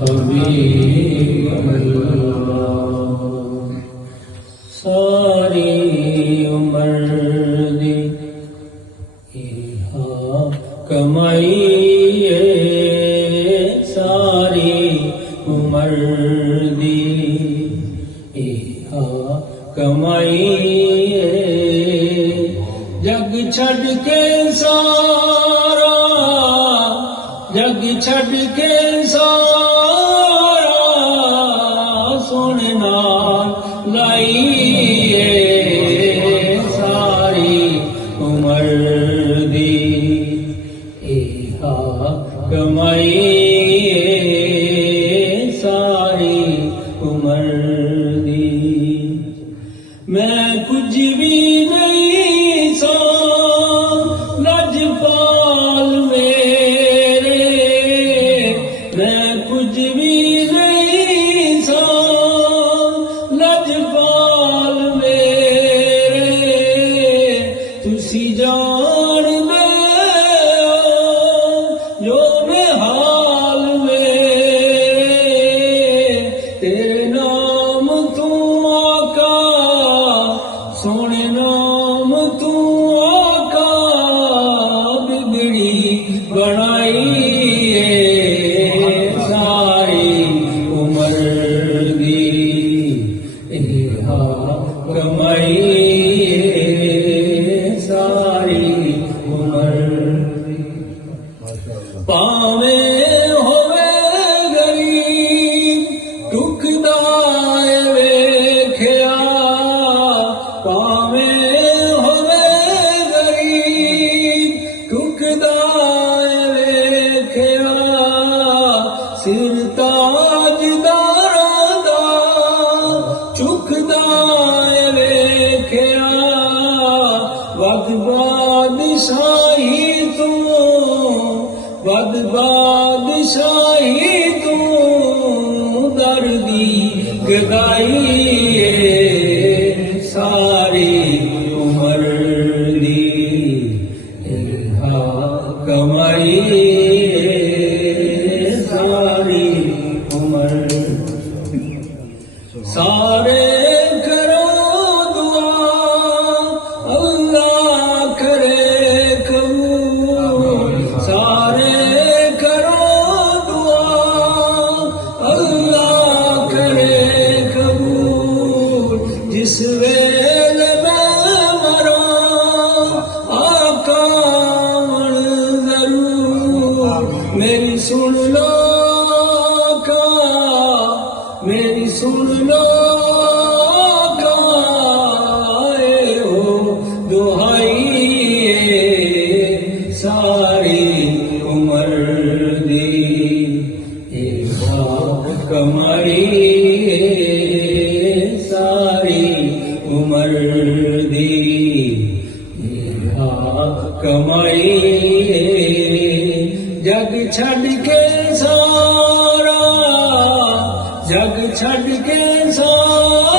हबीब अल्लाह। सारी उम्र दी इहा कमाई है, सारी उम्र दी इहा कमाई है। जग छड़ के सारा, जग छड़ के सारा सोने नाल लाइए। सारी उम्र दी इहा कमाई, सारी उम्र दी। मैं कुछ भी नहीं सा लजपाल मेरे, मैं कुछ भी नहीं सा लजपाल मेरे। तुसी जान दे जो बेहाल मेरे। तेरे नाम तू आका, सोने नाम तू आका बिगड़ी बनाई है। सारी उम्र दी इहा कमाई है, सारी उम्र दी। पावे होवे गरीब टुकदा वेख्या, पावे होवे गरीब टुकदा वेख्या। सिर ताजदारां दा चुकदा वेख्या। वद बादशाही तू, वद बादशाही तू दर्दी गदाई है। सारी उम्र दी इहा कमाई है, सारी उम्र। सारे करो दुआ अल्लाह करे कबूल। सारे करो दुआ अल्लाह करे कबूल। जिस वेले मैं मरा आका मन जरूर। मेरी सुन लो आका, मेरी सुन लो आका, ए हो दुहाई है। सारी उम्र दी इहा कमाई है, सारी उम्र दी इहा कमाई है। जग छड़ के सारा, जग छड़ के सारा